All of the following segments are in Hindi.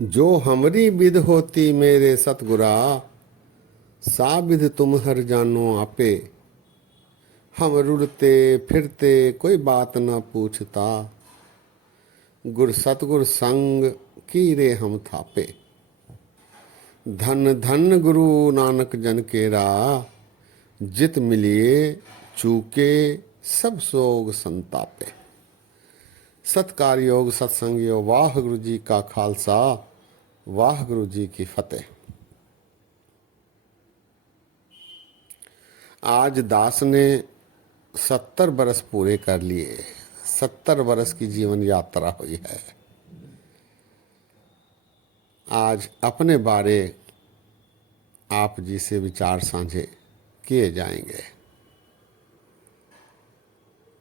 जो हमरी विध होती मेरे सतगुरा, सा विध तुम हर जानो आपे। हम रुड़ते फिरते कोई बात न पूछता, गुर सतगुर संग की रे हम थापे। धन धन गुरु नानक जन केरा, जित मिलिए चूके सब सोग संतापे। सत्कार योग सत्संग योग, वाह गुरु जी का खालसा, वाह गुरु जी की फतेह। आज दास ने 70 बरस पूरे कर लिए। 70 बरस की जीवन यात्रा हुई है। आज अपने बारे आप जी से विचार साझे किए जाएंगे।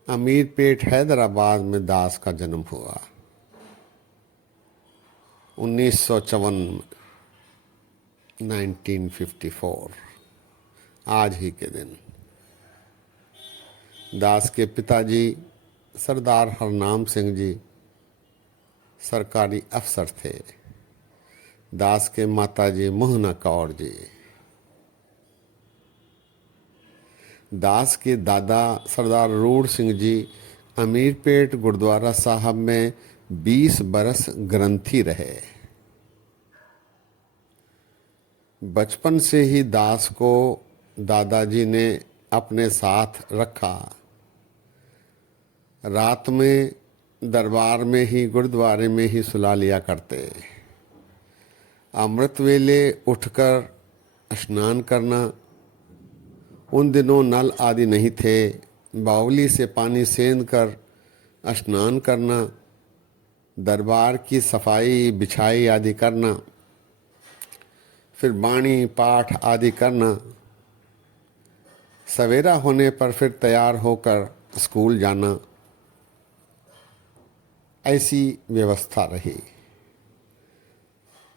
अमीरपेट हैदराबाद में दास का जन्म हुआ 1954 1954, आज ही के दिन। दास के पिताजी सरदार हरनाम सिंह जी सरकारी अफसर थे। दास के माताजी मोहना कौर जी। दास के दादा सरदार रूड़ सिंह जी अमीरपेट गुरुद्वारा साहब में 20 बरस ग्रंथी रहे। बचपन से ही दास को दादाजी ने अपने साथ रखा। रात में दरबार में ही, गुरुद्वारे में ही सुला लिया करते। अमृत वेले उठकर स्नान करना, उन दिनों नल आदि नहीं थे, बावली से पानी सेंध कर स्नान करना, दरबार की सफाई बिछाई आदि करना, फिर बाणी पाठ आदि करना, सवेरा होने पर फिर तैयार होकर स्कूल जाना, ऐसी व्यवस्था रही।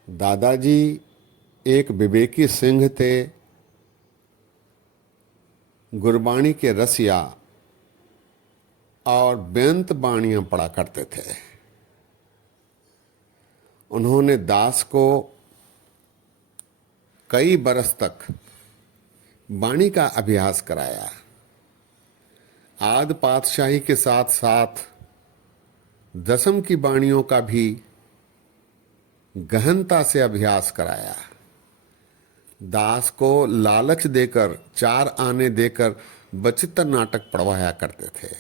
दादाजी एक विवेकी सिंह थे, गुरबाणी के रसिया और बेंत बाणियां पढ़ा करते थे। उन्होंने दास को कई बरस तक बाणी का अभ्यास कराया। आद पातशाही के साथ साथ दसम की बाणियों का भी गहनता से अभ्यास कराया। दास को लालच देकर, 4 आने देकर बचित्र नाटक पढ़वाया करते थे।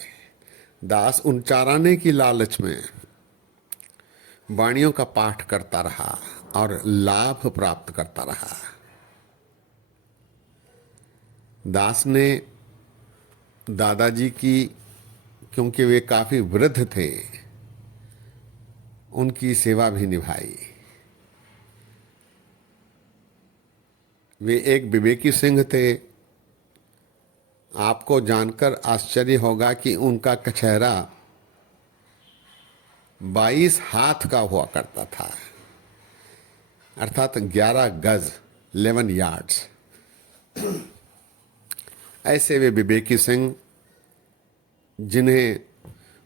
दास उन 4 आने की लालच में बाणियों का पाठ करता रहा और लाभ प्राप्त करता रहा। दास ने दादाजी की, क्योंकि वे काफी वृद्ध थे, उनकी सेवा भी निभाई। वे एक विवेकी सिंह थे। आपको जानकर आश्चर्य होगा कि उनका कछहरा 22 हाथ का हुआ करता था, अर्थात 11 गज, 11 यार्ड्स। ऐसे वे विवेकी सिंह, जिन्हें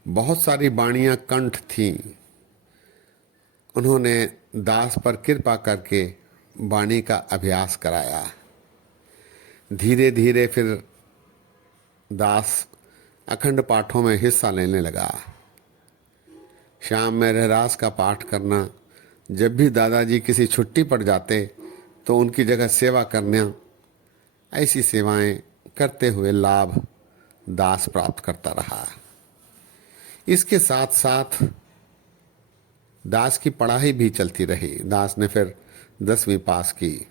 बहुत सारी बाणियां कंठ थीं, उन्होंने दास पर कृपा करके बाणी का अभ्यास कराया। धीरे धीरे फिर दास अखंड पाठों में हिस्सा लेने लगा। शाम में रहरास का पाठ करना, जब भी दादाजी किसी छुट्टी पर जाते तो उनकी जगह सेवा करना, ऐसी सेवाएं करते हुए लाभ दास प्राप्त करता रहा। इसके साथ साथ दास की पढ़ाई भी चलती रही। दास ने फिर 10वीं पास की।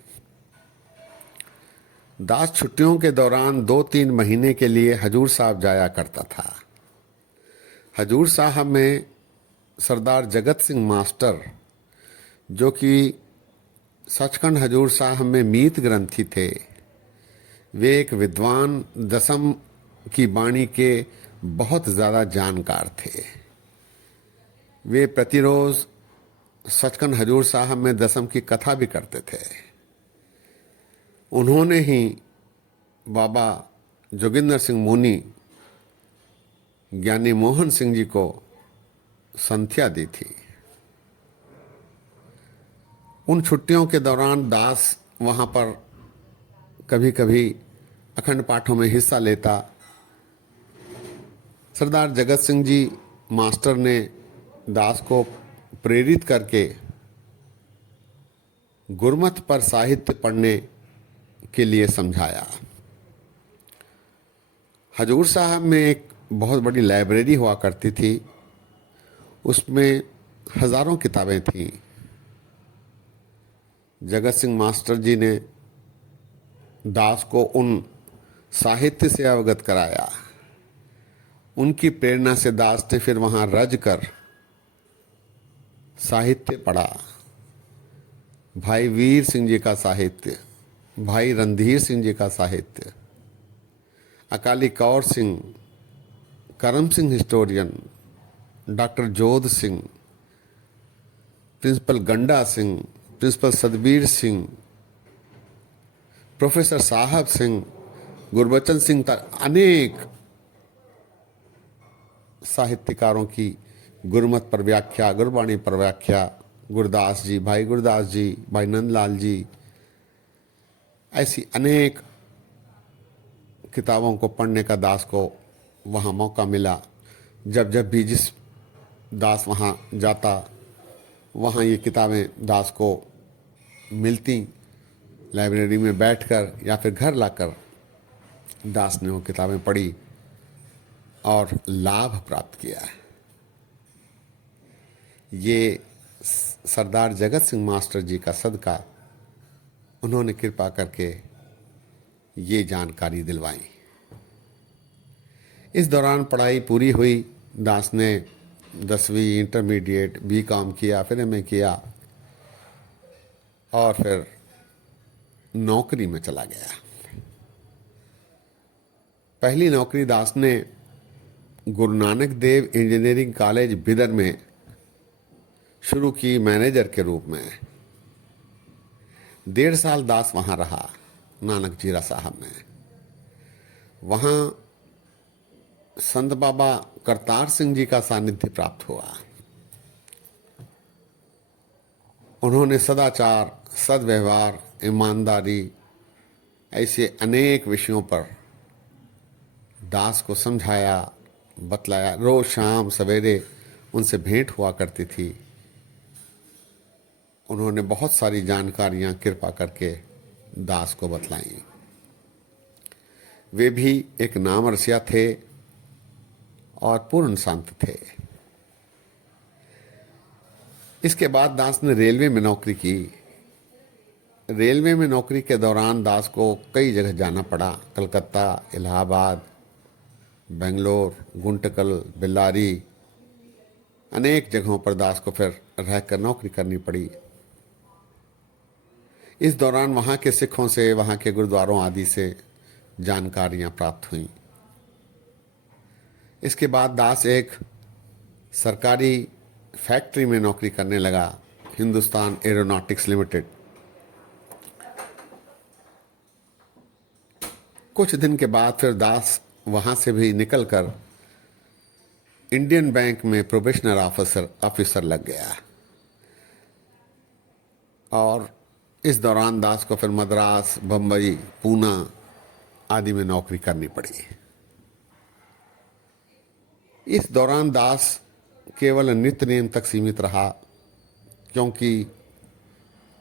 दास छुट्टियों के दौरान 2-3 महीने के लिए हजूर साहब जाया करता था। हजूर साहब में सरदार जगत सिंह मास्टर, जो कि सचखंड हजूर साहब में मीत ग्रंथी थे, वे एक विद्वान, दसम की बाणी के बहुत ज़्यादा जानकार थे। वे प्रतिरोज़ सचखंड हजूर साहब में दसम की कथा भी करते थे। उन्होंने ही बाबा जोगिंदर सिंह मुनि, ज्ञानी मोहन सिंह जी को संध्या दी थी। उन छुट्टियों के दौरान दास वहाँ पर कभी कभी अखंड पाठों में हिस्सा लेता। सरदार जगत सिंह जी मास्टर ने दास को प्रेरित करके गुरमत पर साहित्य पढ़ने के लिए समझाया। हजूर साहब में एक बहुत बड़ी लाइब्रेरी हुआ करती थी, उसमें हज़ारों किताबें थीं। जगत सिंह मास्टर जी ने दास को उन साहित्य से अवगत कराया। उनकी प्रेरणा से दास ने फिर वहाँ रज कर साहित्य पढ़ा। भाई वीर सिंह जी का साहित्य, भाई रणधीर सिंह जी का साहित्य, अकाली कौर सिंह, करम सिंह हिस्टोरियन, डॉक्टर जोध सिंह, प्रिंसिपल गंडा सिंह, प्रिंसिपल सतबीर सिंह, प्रोफेसर साहब सिंह, गुरबचन सिंह तक अनेक साहित्यकारों की गुरमत पर व्याख्या, गुरबाणी पर व्याख्या, गुरदास जी, भाई गुरदास जी, भाई नंदलाल जी, ऐसी अनेक किताबों को पढ़ने का दास को वहाँ मौका मिला। जब जब भी जिस दास वहाँ जाता, वहाँ ये किताबें दास को मिलती। लाइब्रेरी में बैठकर या फिर घर लाकर दास ने वो किताबें पढ़ी और लाभ प्राप्त किया। ये सरदार जगत सिंह मास्टर जी का सदका, उन्होंने कृपा करके ये जानकारी दिलवाई। इस दौरान पढ़ाई पूरी हुई। दास ने 10वीं इंटरमीडिएट बीकॉम किया, फिर एमए किया और फिर नौकरी में चला गया। पहली नौकरी दास ने गुरु नानक देव इंजीनियरिंग कॉलेज बिदर में शुरू की, मैनेजर के रूप में। 1.5 साल दास वहाँ रहा, नानक जीरा साहब में। वहाँ संत बाबा करतार सिंह जी का सानिध्य प्राप्त हुआ। उन्होंने सदाचार, सद्व्यवहार, ईमानदारी, ऐसे अनेक विषयों पर दास को समझाया, बतलाया। रोज शाम सवेरे उनसे भेंट हुआ करती थी। उन्होंने बहुत सारी जानकारियां कृपा करके दास को बतलाई। वे भी एक नामरसिया थे और पूर्ण शांत थे। इसके बाद दास ने रेलवे में नौकरी की। रेलवे में नौकरी के दौरान दास को कई जगह जाना पड़ा। कलकत्ता, इलाहाबाद, बेंगलोर, गुंटकल, बेल्लारी, अनेक जगहों पर दास को फिर रहकर नौकरी करनी पड़ी। इस दौरान वहाँ के सिखों से, वहाँ के गुरुद्वारों आदि से जानकारियाँ प्राप्त हुईं। इसके बाद दास एक सरकारी फैक्ट्री में नौकरी करने लगा, हिंदुस्तान एरोनॉटिक्स लिमिटेड। कुछ दिन के बाद फिर दास वहाँ से भी निकलकर इंडियन बैंक में प्रोबेशनर ऑफिसर लग गया। और इस दौरान दास को फिर मद्रास, बम्बई, पूना आदि में नौकरी करनी पड़ी। इस दौरान दास केवल नित्य नियम तक सीमित रहा, क्योंकि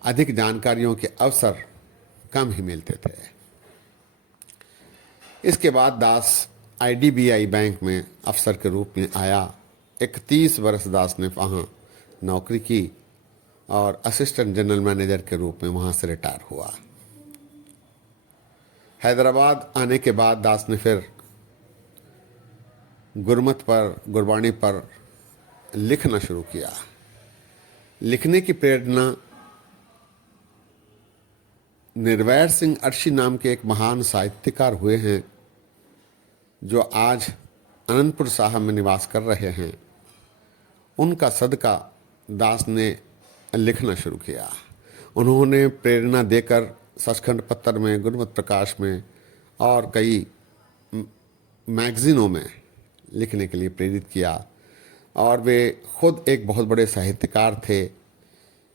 अधिक जानकारियों के अवसर कम ही मिलते थे। इसके बाद दास आईडीबीआई बैंक में अफसर के रूप में आया। 31 वर्ष दास ने वहाँ नौकरी की और असिस्टेंट जनरल मैनेजर के रूप में वहाँ से रिटायर हुआ। हैदराबाद आने के बाद दास ने फिर गुरमत पर, गुरबाणी पर लिखना शुरू किया। लिखने की प्रेरणा निर्वैर सिंह अर्शी नाम के एक महान साहित्यकार हुए हैं, जो आज अनंतपुर साहब में निवास कर रहे हैं। उनका सदका दास ने लिखना शुरू किया। उन्होंने प्रेरणा देकर सचखंड पत्र में, गुरमत प्रकाश में और कई मैगजीनों में लिखने के लिए प्रेरित किया। और वे खुद एक बहुत बड़े साहित्यकार थे,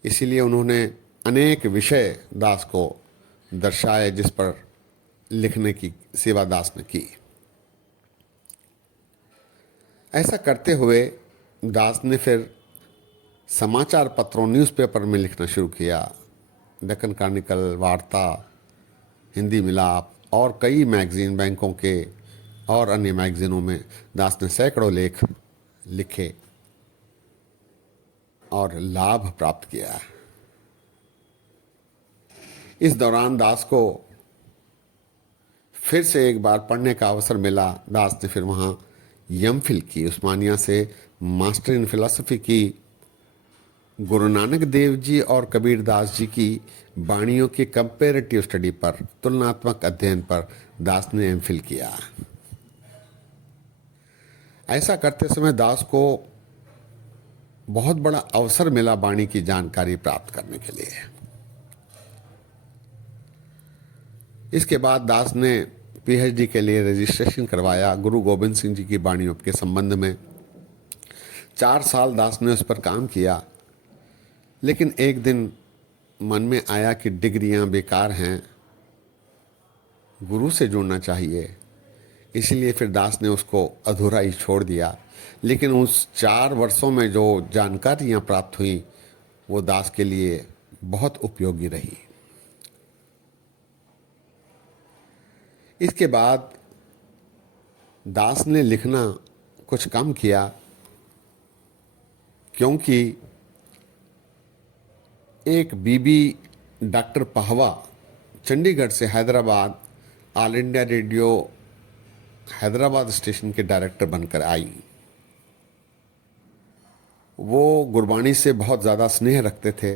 इसीलिए उन्होंने अनेक विषय दास को दर्शाए जिस पर लिखने की सेवा दास ने की। ऐसा करते हुए दास ने फिर समाचार पत्रों न्यूज़पेपर में लिखना शुरू किया। डेक्कन क्रॉनिकल, वार्ता, हिंदी मिलाप और कई मैगजीन, बैंकों के और अन्य मैगजीनों में दास ने सैकड़ों लेख लिखे और लाभ प्राप्त किया। इस दौरान दास को फिर से एक बार पढ़ने का अवसर मिला। दास ने फिर वहाँ एमफिल की, उस्मानिया से मास्टर इन फिलॉसफी की। गुरु नानक देव जी और कबीर दास जी की वाणियों की कंपेरेटिव स्टडी पर, तुलनात्मक अध्ययन पर दास ने एमफिल किया। ऐसा करते समय दास को बहुत बड़ा अवसर मिला वाणी की जानकारी प्राप्त करने के लिए। इसके बाद दास ने पीएचडी के लिए रजिस्ट्रेशन करवाया गुरु गोविंद सिंह जी की वाणियों के संबंध में। 4 साल दास ने उस पर काम किया, लेकिन एक दिन मन में आया कि डिग्रियां बेकार हैं, गुरु से जुड़ना चाहिए। इसलिए फिर दास ने उसको अधूरा ही छोड़ दिया। लेकिन उस 4 वर्षों में जो जानकारियां प्राप्त हुई वो दास के लिए बहुत उपयोगी रही। इसके बाद दास ने लिखना कुछ कम किया, क्योंकि एक बीबी डॉक्टर पहवा चंडीगढ़ से Hyderabad all India radio Hyderabad station के डायरेक्टर बनकर आई। वो गुरबाणी से बहुत ज़्यादा स्नेह रखते थे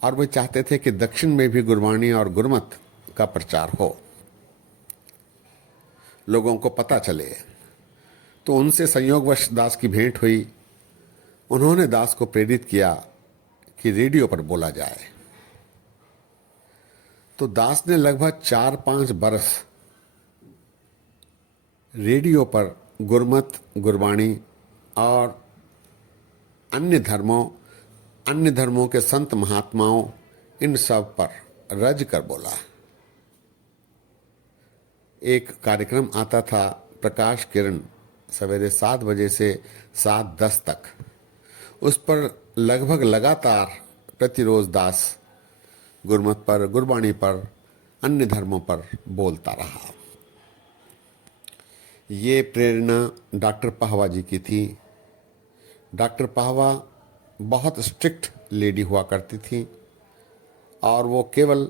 और वे चाहते थे कि दक्षिण में भी गुरबाणी और गुरमत का प्रचार हो, लोगों को पता चले। तो उनसे संयोगवश दास की भेंट हुई। उन्होंने दास को प्रेरित किया कि रेडियो पर बोला जाए। तो दास ने लगभग 4-5 बरस रेडियो पर गुरमत, गुरबाणी और अन्य धर्मों के संत महात्माओं, इन सब पर रज कर बोला। एक कार्यक्रम आता था प्रकाश किरण, सवेरे 7 बजे से 7:10 तक। उस पर लगभग लगातार प्रतिरोज दास गुरमत पर, गुरबाणी पर, अन्य धर्मों पर बोलता रहा। ये प्रेरणा डॉक्टर पहवा जी की थी। डॉक्टर पहवा बहुत स्ट्रिक्ट लेडी हुआ करती थी और वो केवल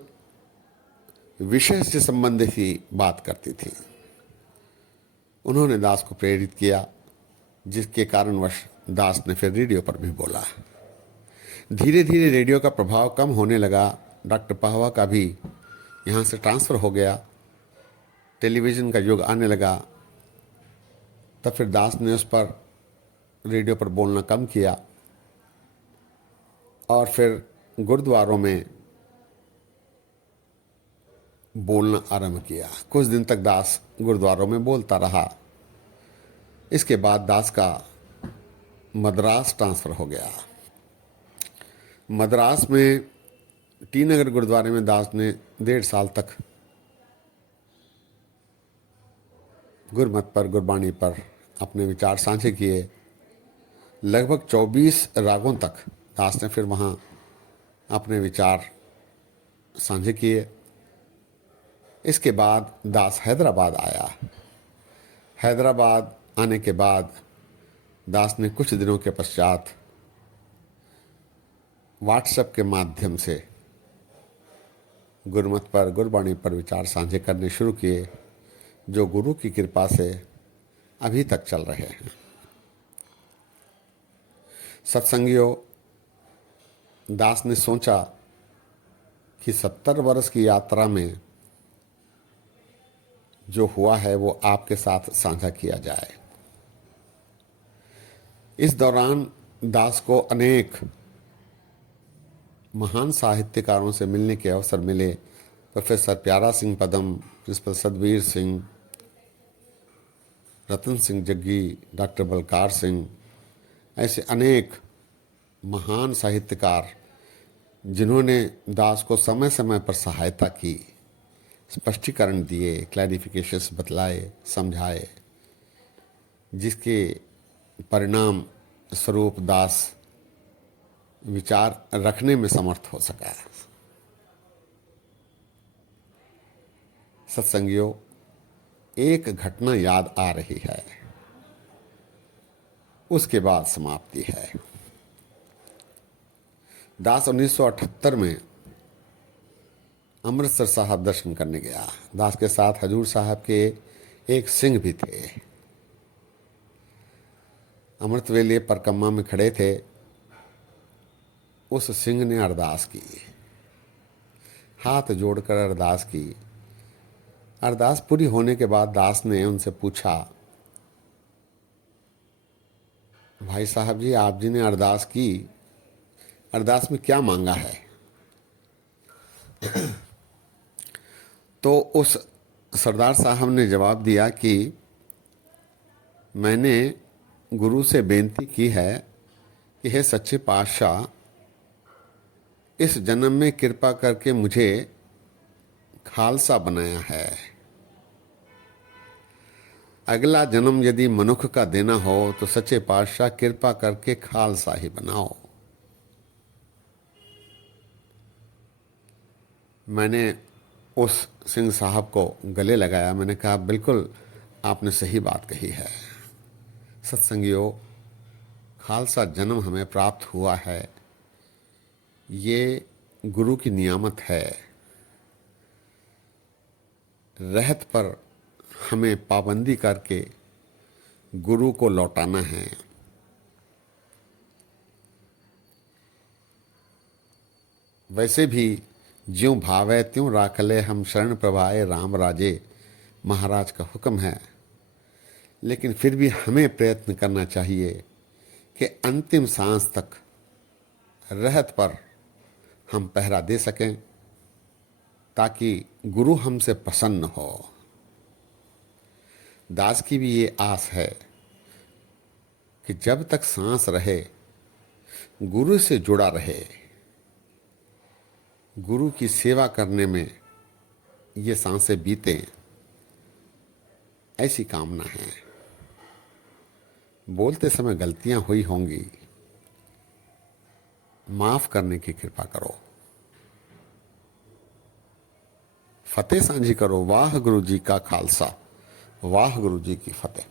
विषय से संबंधित ही बात करती थी। उन्होंने दास को प्रेरित किया, जिसके कारणवश दास ने फिर रेडियो पर भी बोला। धीरे धीरे रेडियो का प्रभाव कम होने लगा। डॉक्टर पहवा का भी यहाँ से ट्रांसफ़र हो गया, टेलीविज़न का युग आने लगा। तब फिर दास ने उस पर रेडियो पर बोलना कम किया और फिर गुरुद्वारों में बोलना आरंभ किया। कुछ दिन तक दास गुरुद्वारों में बोलता रहा। इसके बाद दास का मद्रास ट्रांसफ़र हो गया। मद्रास में टी नगर गुरुद्वारे में दास ने 1.5 साल तक गुरमत पर, गुरबाणी पर अपने विचार साझे किए। लगभग 24 रागों तक दास ने फिर वहाँ अपने विचार साझे किए। इसके बाद दास हैदराबाद आया। हैदराबाद आने के बाद दास ने कुछ दिनों के पश्चात व्हाट्सएप के माध्यम से गुरमत पर, गुरबाणी पर विचार साझे करने शुरू किए, जो गुरु की कृपा से अभी तक चल रहे हैं। सत्संगियों, दास ने सोचा कि 70 वर्ष की यात्रा में जो हुआ है वो आपके साथ साझा किया जाए। इस दौरान दास को अनेक महान साहित्यकारों से मिलने के अवसर मिले। प्रोफेसर प्यारा सिंह पदम, प्रिंसिपल सतबीर सिंह, रतन सिंह जग्गी, डॉक्टर बलकार सिंह, ऐसे अनेक महान साहित्यकार जिन्होंने दास को समय समय पर सहायता की, स्पष्टीकरण दिए, क्लैरिफिकेशंस बतलाए, समझाए, जिसके परिणाम स्वरूप दास विचार रखने में समर्थ हो सका। सत्संगियों, एक घटना याद आ रही है, उसके बाद समाप्ति है। दास 1978 में अमृतसर साहब दर्शन करने गया। दास के साथ हजूर साहब के एक सिंह भी थे। अमृत वेले परिक्रमा में खड़े थे। उस सिंह ने अरदास की, हाथ जोड़कर अरदास की। अरदास पूरी होने के बाद दास ने उनसे पूछा, भाई साहब जी, आप जी ने अरदास की, अरदास में क्या मांगा है? तो उस सरदार साहब ने जवाब दिया कि मैंने गुरु से बेनती की है कि हे सच्चे पातशाह, इस जन्म में कृपा करके मुझे खालसा बनाया है। अगला जन्म यदि मनुष्य का देना हो तो सच्चे पातशाह कृपा करके खालसा ही बनाओ। मैंने उस सिंह साहब को गले लगाया। मैंने कहा, बिल्कुल आपने सही बात कही है। सत्संगियों, खालसा जन्म हमें प्राप्त हुआ है, ये गुरु की नियामत है। रहत पर हमें पाबंदी करके गुरु को लौटाना है। वैसे भी ज्यों भावै त्यों राखले, हम शरण प्रभाए राम राजे, महाराज का हुक्म है। लेकिन फिर भी हमें प्रयत्न करना चाहिए कि अंतिम सांस तक रहत पर हम पहरा दे सकें, ताकि गुरु हमसे प्रसन्न हो। दास की भी ये आस है कि जब तक सांस रहे गुरु से जुड़ा रहे, गुरु की सेवा करने में ये सांसें बीतें, ऐसी कामना है। बोलते समय गलतियां हुई होंगी, माफ करने की कृपा करो। फतेह सांझी करो। वाह गुरु जी का खालसा, वाह गुरु जी की फतेह।